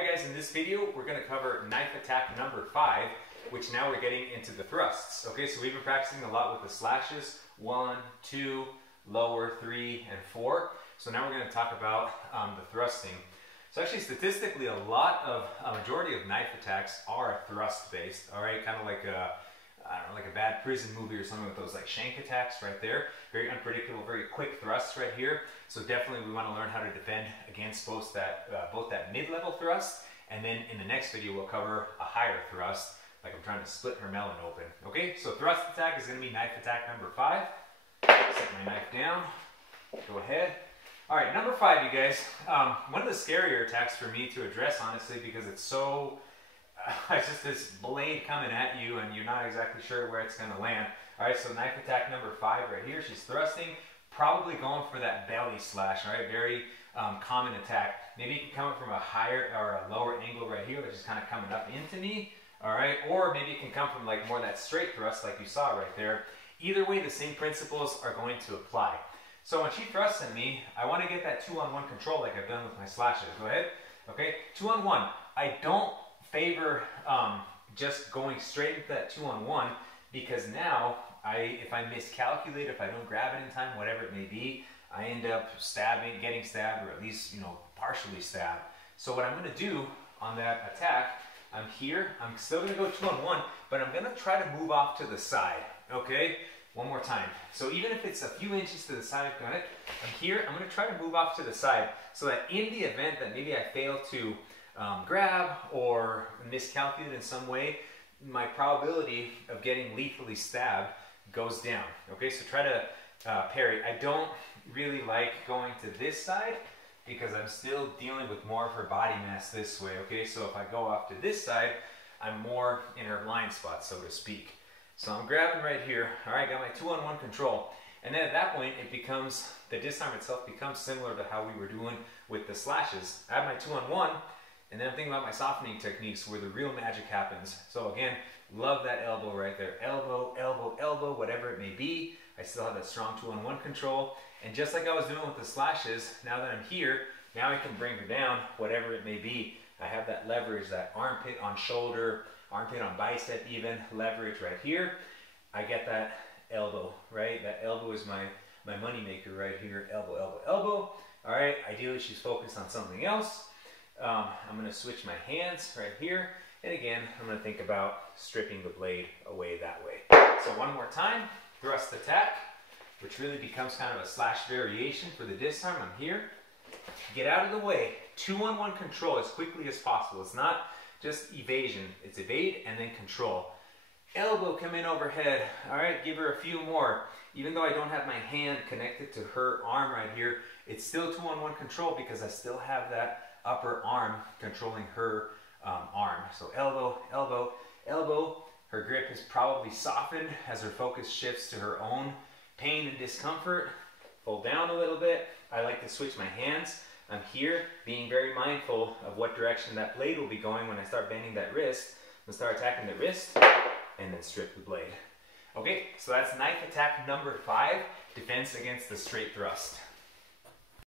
Hi guys, in this video we're going to cover knife attack number 5, which now we're getting into the thrusts. Okay, so we've been practicing a lot with the slashes, 1, 2, lower, 3, and 4. So now we're going to talk about the thrusting. So actually statistically a majority of knife attacks are thrust based, alright, kind of like I don't know, like a bad prison movie or something with those like shank attacks right there. Very unpredictable, very quick thrusts right here. So definitely we want to learn how to defend against both that mid-level thrust, and then in the next video we'll cover a higher thrust, like I'm trying to split her melon open. Okay, so thrust attack is going to be knife attack number 5. Set my knife down, go ahead. Alright, number 5, you guys. One of the scarier attacks for me to address, honestly, because it's so... it's just this blade coming at you and you're not exactly sure where it's going to land. Alright, so knife attack number 5 right here. She's thrusting, probably going for that belly slash. Alright, very common attack. Maybe it can come from a higher or a lower angle right here, which is kind of coming up into me. Alright, or maybe it can come from like more that straight thrust like you saw right there. Either way, the same principles are going to apply. So when she thrusts at me, I want to get that 2-on-1 control like I've done with my slashes. Go ahead. Okay, 2-on-1. I don't favor just going straight into that 2-on-1, because now if I miscalculate, if I don't grab it in time, whatever it may be, I end up getting stabbed, or at least, you know, partially stabbed. So what I'm going to do on that attack, I'm here, I'm still going to go 2-on-1, but I'm going to try to move off to the side. Okay, one more time. So even if it's a few inches to the side, got it? I'm here, I'm going to try to move off to the side, so that in the event that maybe I fail to grab or miscalculate in some way, my probability of getting lethally stabbed goes down. Okay, so try to parry. I don't really like going to this side because I'm still dealing with more of her body mass this way. Okay, so if I go off to this side, I'm more in her blind spot, so to speak. So I'm grabbing right here. All right, got my 2-on-1 control. And then at that point, the disarm itself becomes similar to how we were doing with the slashes. I have my 2-on-1, and then I'm thinking about my softening techniques where the real magic happens. So again, love that elbow right there. Elbow, elbow, elbow, whatever it may be. I still have that strong 2-on-1 control. And just like I was doing with the slashes, now that I'm here, now I can bring her down, whatever it may be. I have that leverage, that armpit on shoulder, armpit on bicep even, leverage right here. I get that elbow, right? That elbow is my money maker right here. Elbow, elbow, elbow. All right, ideally she's focused on something else. I'm going to switch my hands right here, and again I'm going to think about stripping the blade away that way. So one more time, thrust attack, which really becomes kind of a slash variation for the disarm. I'm here, get out of the way, 2-on-1 control as quickly as possible. It's not just evasion, it's evade and then control. Elbow come in overhead. All right, give her a few more. Even though I don't have my hand connected to her arm right here, it's still 2-on-1 control because I still have that upper arm controlling her arm. So elbow, elbow, elbow. Her grip is probably softened as her focus shifts to her own pain and discomfort. Fold down a little bit. I like to switch my hands. I'm here being very mindful of what direction that blade will be going when I start bending that wrist. I'm going to start attacking the wrist and then strip the blade. Okay, so that's knife attack number 5, defense against the straight thrust.